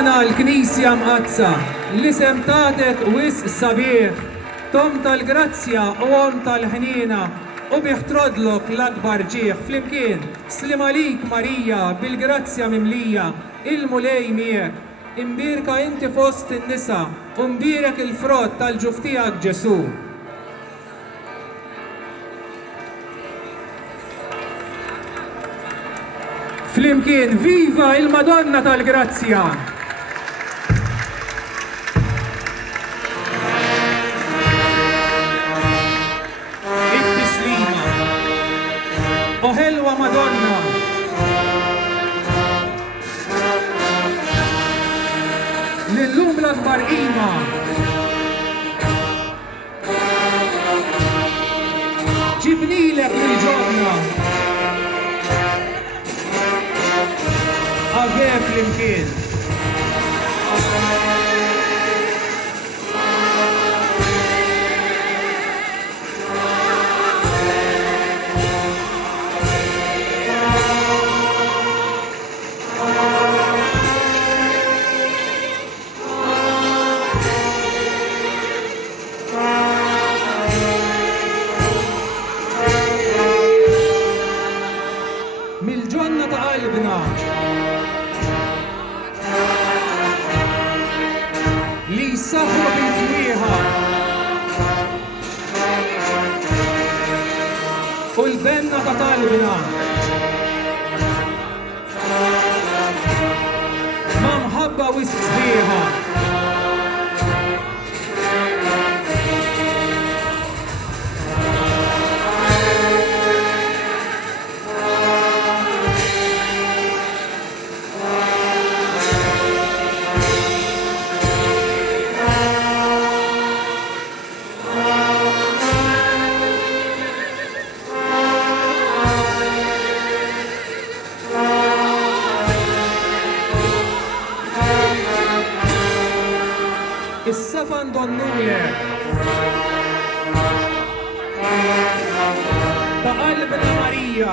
Tana l-Knisja mqazza, l-isem tatek wis sabiħ, tom tal-grazzja u għom tal-ħnina, u biħtrodlok l-akbar ġieħ flimkien, slim għalik Marija bil-grazzja mimlija, il-mulej miegħek, imbirka inti fost in-nisa, u mbirek il-frott tal-ġuftijak Ġesu. Flimkien, viva il-Madonna tal-Grazzja! It-tislima. O ħelwa Madonna! Lillum l-akbar qima! Ġibnilek il-ġodna! Ave flimkien! Mil-ġonna ta' qalbna li jsaħħu bil-twieħa u l-benna ta' qalbna ma' mħabba wisq sbieħa. Is-safan donnulek ta' qalbna Marija